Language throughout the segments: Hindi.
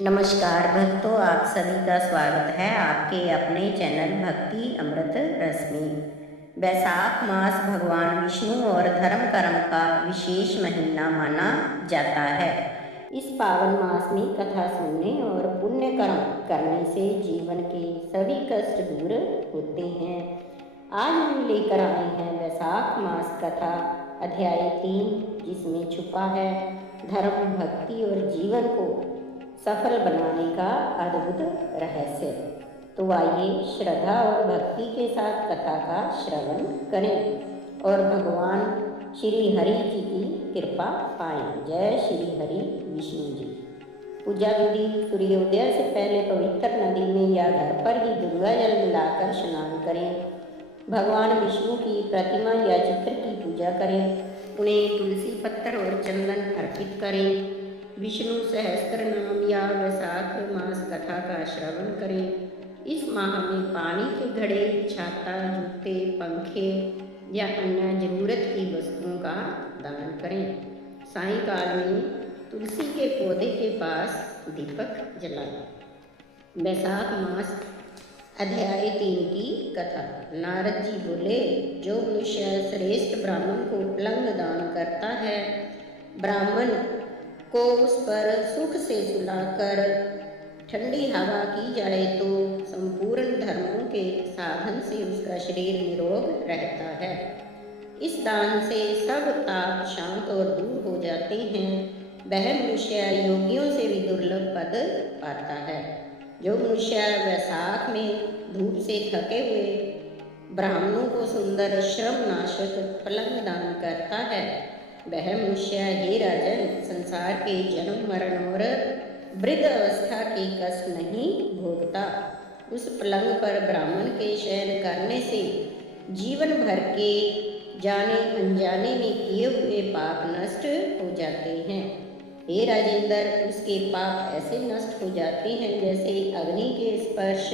नमस्कार भक्तों, आप सभी का स्वागत है आपके अपने चैनल भक्ति अमृत रस में। वैशाख मास भगवान विष्णु और धर्म कर्म का विशेष महीना माना जाता है। इस पावन मास में कथा सुनने और पुण्य कर्म करने से जीवन के सभी कष्ट दूर होते हैं। आज हम लेकर आए हैं वैशाख मास कथा अध्याय 3, जिसमें छुपा है धर्म, भक्ति और जीवन को सफल बनाने का अद्भुत रहस्य। तो आइए श्रद्धा और भक्ति के साथ कथा का श्रवण करें और भगवान श्री हरि जी की कृपा पाएं। जय श्री हरि विष्णु जी। पूजा विधि: सूर्योदय से पहले पवित्र नदी में या घर पर ही गंगा जल मिलाकर स्नान करें। भगवान विष्णु की प्रतिमा या चित्र की पूजा करें। उन्हें तुलसी पत्थर और चंदन अर्पित करें। विष्णु सहस्त्र नाम या वैशाख मास कथा का श्रवण करें। इस माह में पानी के घड़े, छाता, जूते, पंखे या अन्य जरूरत की वस्तुओं का दान करें। सायंकाल में तुलसी के पौधे के पास दीपक जलाएं। वैशाख मास अध्याय 3 की कथा। नारद जी बोले, जो मनुष्य श्रेष्ठ ब्राह्मण को पलंग दान करता है, ब्राह्मण को उस पर सुख से सुलाकर ठंडी हवा की जाए तो संपूर्ण धर्मों के साधन से उसका शरीर निरोग रहता है। इस दान से सब ताप शांत और दूर हो जाते हैं। वह मनुष्य योगियों से भी दुर्लभ पद पाता है। जो मनुष्य वैशाख में धूप से थके हुए ब्राह्मणों को सुंदर श्रम नाशक पलंग दान करता है, वह मनुष्य, हे राजन, संसार के जन्म मरण और वृद्ध अवस्था के कष्ट नहीं भोगता। उस पलंग पर ब्राह्मण के शयन करने से जीवन भर के जाने अनजाने में किए हुए पाप नष्ट हो जाते हैं। हे राजेंद्र, उसके पाप ऐसे नष्ट हो जाते हैं जैसे अग्नि के स्पर्श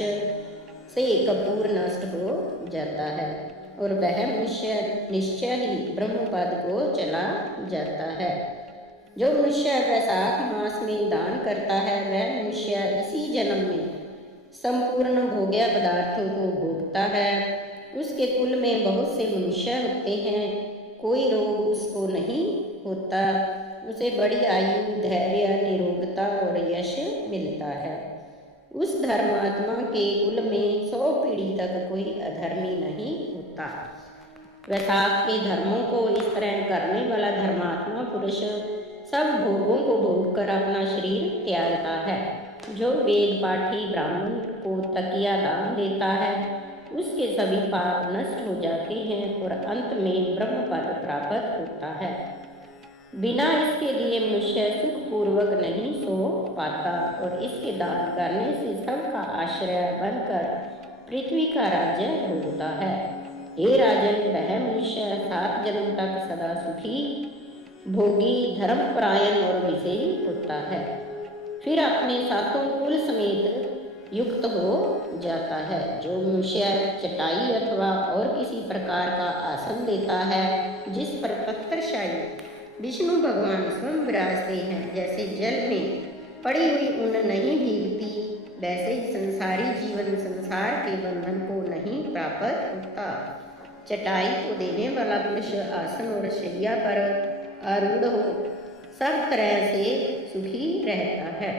से कपूर नष्ट हो जाता है और वह मनुष्य निश्चय ही ब्रह्मपद को चला जाता है। जो मनुष्य वैशाख मास में दान करता है, वह मनुष्य इसी जन्म में संपूर्ण भोग्य पदार्थों को भोगता है। उसके कुल में बहुत से मनुष्य होते हैं, कोई रोग उसको नहीं होता। उसे बड़ी आयु, धैर्य, निरोगता और यश मिलता है। उस धर्मात्मा के कुल में 100 पीढ़ी तक कोई अधर्मी नहीं होता। वैशाख के धर्मों को इस तरह करने वाला धर्मात्मा पुरुष सब भोगों को भोगकर अपना शरीर त्यागता है। जो वेद पाठी ब्राह्मण को तकिया दान देता है, उसके सभी पाप नष्ट हो जाते हैं और अंत में ब्रह्मपद प्राप्त होता है। बिना इसके लिए मनुष्य सुखपूर्वक नहीं सो पाता और इसके दान करने से सबका आश्रय बनकर पृथ्वी का राज्य भोगता है। हे राजन, वह मनुष्य 7 जन्म तक सदा सुखी, भोगी, धर्मपरायण और विजयी होता है। फिर अपने सातों कुल समेत युक्त हो जाता है। जो मनुष्य चटाई अथवा और किसी प्रकार का आसन देता है जिस पर पत्थरशाही विष्णु भगवान स्वयं विराजते हैं, जैसे जल में पड़ी हुई ऊन नहीं भीगती, वैसे ही संसारी जीवन संसार के बंधन को नहीं प्राप्त होता। चटाई को देने वाला पुरुष आसन और शैया पर आरूढ़ हो सब तरह से सुखी रहता है।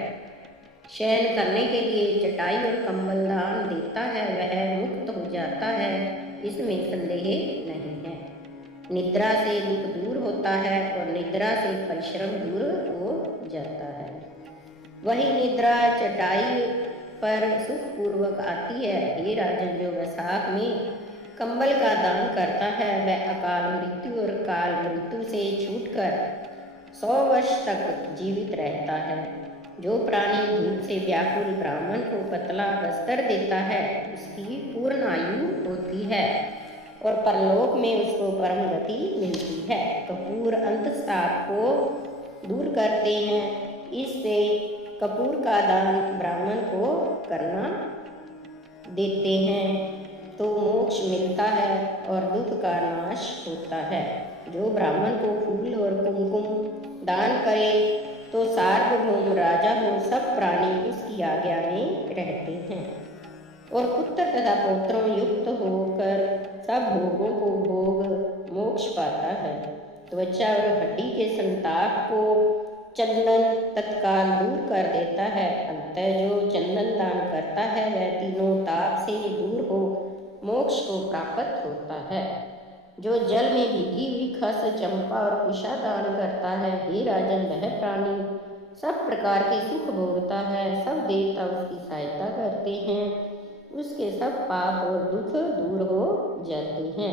शयन करने के लिए चटाई और कंबल दान देता है, वह मुक्त हो जाता है, इसमें संदेह नहीं है। निद्रा से दुख दूर होता है और निद्रा से परिश्रम दूर हो जाता है। वही निद्रा चटाई पर सुखपूर्वक आती है। हे राजन, जो वैशाख में कंबल का दान करता है, वह अकाल मृत्यु और काल मृत्यु से छूटकर 100 वर्ष तक जीवित रहता है। जो प्राणी धूप से व्याकुल ब्राह्मण को पतला वस्त्र देता है, उसकी पूर्ण आयु होती है और परलोक में उसको परम गति मिलती है। कपूर अंतस्ताप को दूर करते हैं, इससे कपूर का दान ब्राह्मण को करना देते हैं तो मोक्ष मिलता है और दुख का नाश होता है। जो ब्राह्मण को फूल और कुमकुम दान करे तो सार्वभौम राजा हो सब प्राणी उसकी आज्ञा में रहते हैं और पुत्र तथा पौत्रों युक्त होकर सब भोगों को भोग मोक्ष पाता है। त्वचा और हड्डी के संताप को चंदन तत्काल दूर कर देता है। अंततः जो चंदन दान करता है वह तीनों ताप से दूर हो मोक्ष को प्राप्त होता है। जो जल में भीगी हुई खस चंपा और कुशा दान करता है, हे राजन, वह प्राणी सब प्रकार के सुख भोगता है। सब देवता उसकी सहायता करते हैं, उसके सब पाप और दुख दूर हो जाते हैं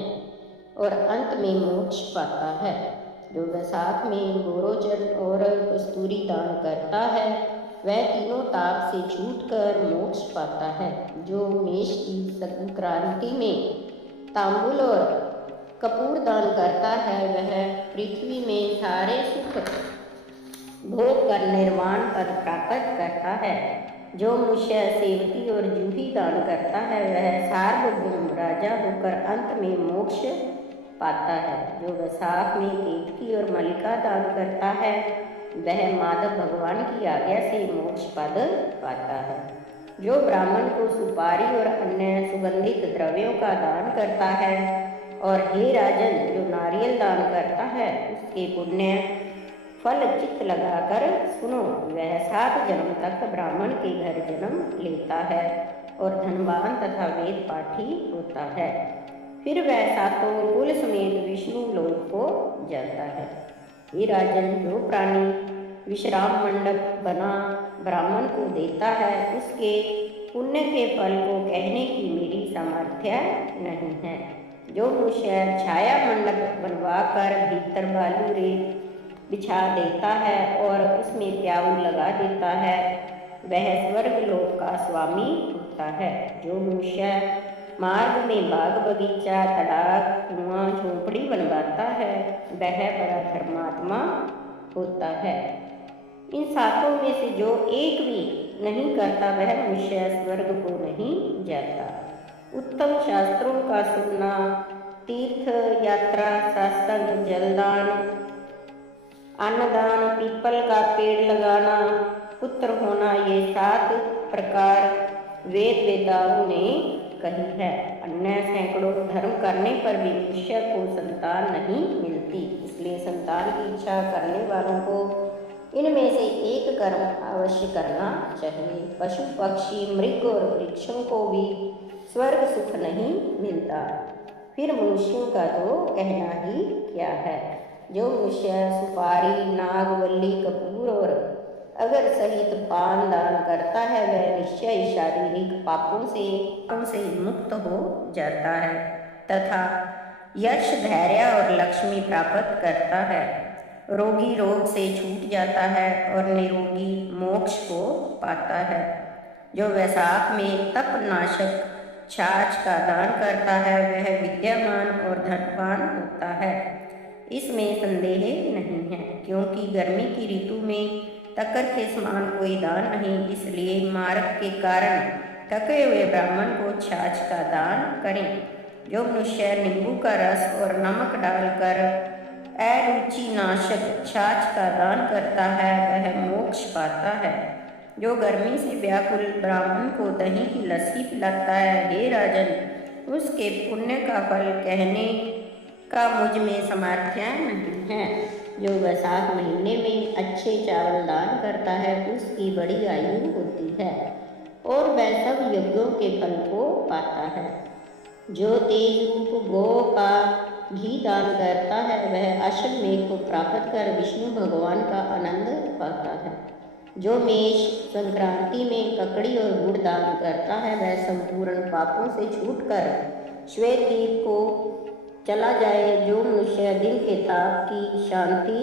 और अंत में मोक्ष पाता है। जो वैशाख में गोरोचन और कस्तूरी दान करता है वह तीनों ताप से छूटकर मोक्ष पाता है। जो मेष की संक्रांति में तांबुल और कपूर दान करता है वह पृथ्वी में सारे सुख भोग कर निर्वाण पद प्राप्त करता है। जो मनुष्य सेवती और जूही दान करता है वह सार्वभौम राजा होकर अंत में मोक्ष पाता है। जो वैशाख में केतकी और मलिका दान करता है वह माधव भगवान की आज्ञा से मोक्ष पद पाता है। जो ब्राह्मण को सुपारी और अन्य सुगंधित द्रव्यों का दान करता है और हे राजन, जो नारियल दान करता है उसके पुण्य फल चित्त लगाकर सुनो, वह 7 जन्म तक ब्राह्मण के घर जन्म लेता है और धनवान तथा वेद पाठी होता है। फिर वह 7 कुल समेत विष्णु लोक को जाता है। हे राजन, जो प्राणी विश्राम मंडप बना ब्राह्मण को देता है उसके पुण्य के फल को कहने की मेरी सामर्थ्य नहीं है। जो मनुष्य छाया मंडप बनवाकर भीतर बालू रेत बिछा देता है और उसमें प्याऊ लगा देता है वह स्वर्ग लोक का स्वामी होता है। जो मनुष्य मार्ग में बाग बगीचा तालाब कुआं झोपड़ी बनवाता है वह बड़ा धर्मात्मा होता है। इन 7 में से जो एक भी नहीं करता वह मनुष्य स्वर्ग को नहीं जाता। उत्तम शास्त्रों का सुनना, तीर्थ यात्रा, सत्संग, जलदान, अन्नदान, पीपल का पेड़ लगाना, पुत्र होना, ये 7 प्रकार वेद वेदाओं ने कही है। अन्य सैकड़ों धर्म करने पर भी मनुष्य को संतान नहीं मिलती, इसलिए संतान की इच्छा करने वालों को इनमें से एक कर्म अवश्य करना चाहिए। पशु पक्षी मृग और वृक्षों को भी स्वर्ग सुख नहीं मिलता, फिर मनुष्यों का तो कहना ही क्या है। जो मनुष्य सुपारी, नागवल्ली, कपूर और अगर सहित पान दान करता है वह निश्चय शारीरिक पापों से मुक्त हो जाता है तथा यश, धैर्य और लक्ष्मी प्राप्त करता है। रोगी रोग से छूट जाता है और निरोगी मोक्ष को पाता है। जो वैशाख में तप नाशक छाछ का दान करता है वह विद्यामान और धनवान होता है, इसमें संदेह नहीं है, क्योंकि गर्मी की ऋतु में तकर के समान कोई दान नहीं, इसलिए मार्ग के कारण थके हुए ब्राह्मण को छाछ का दान करें। जो मनुष्य नींबू का रस और नमक डालकर अरुचि नाशक छाछ का दान करता है वह मोक्ष पाता है। जो गर्मी से व्याकुल ब्राह्मण को दही की लस्सी पिलाता है, हे राजन, उसके पुण्य का फल कहने का मुझ में सामर्थ्य नहीं है। जो वैशाख महीने में अच्छे चावल दान करता है उसकी बड़ी आयु होती है और वह सब यज्ञों के फल को पाता है। जो तेज रूप गौ का घी दान करता है वह अश्वमेध को प्राप्त कर विष्णु भगवान का आनंद पाता है। जो मेष संक्रांति में ककड़ी और गुड़ दान करता है वह संपूर्ण पापों से छूटकर श्वेत द्वीप को चला जाए। जो मनुष्य दिन के ताप की शांति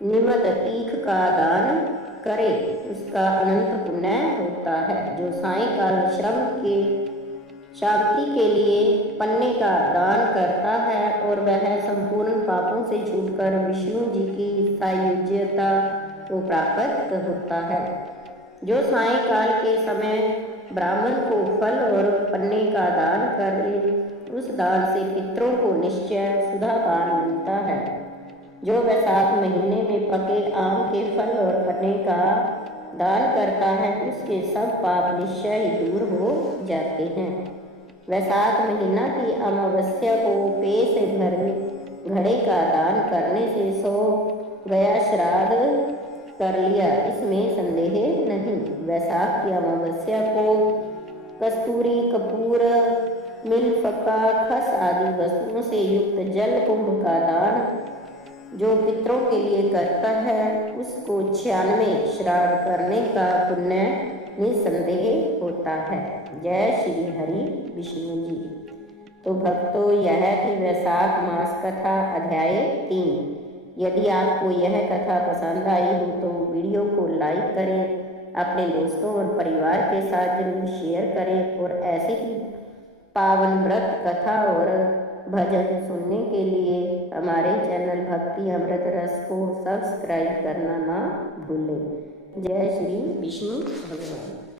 निमित्त तीख का दान करे उसका अनंत पुण्य होता है। जो सायंकाल श्रम के शांति के लिए पन्ने का दान करता है और वह संपूर्ण पापों से छूटकर विष्णु जी की सायुज्यता को प्राप्त होता है। जो सायंकाल के समय ब्राह्मण को फल और पन्ने का दान करे उस दान से पितरों को निश्चय सुधा पान मिलता है। जो वैशाख महीने में पके आम के फल और पन्ने का दान करता है उसके सब पाप निश्चय ही दूर हो जाते हैं। वैशाख महीना की अमावस्या को पे से घर में घड़े का दान करने से सो गया श्राद्ध कर लिया, इसमें संदेह नहीं। वैशाख की अमावस्या को कस्तूरी, कपूर, मिलफका, खस आदि वस्तुओं से युक्त जल कुंभ का दान जो पितरों के लिए करता है उसको 96 श्राद्ध करने का पुण्य निसंदेह होता है। जय श्री हरि विष्णु जी। तो भक्तों, यह थी वैशाख मास कथा अध्याय 3। यदि आपको यह कथा पसंद आई हो तो वीडियो को लाइक करें, अपने दोस्तों और परिवार के साथ जरूर शेयर करें और ऐसे ही पावन व्रत कथा और भजन सुनने के लिए हमारे चैनल भक्ति अमृत रस को सब्सक्राइब करना ना भूलें। जय श्री विष्णु भगवान।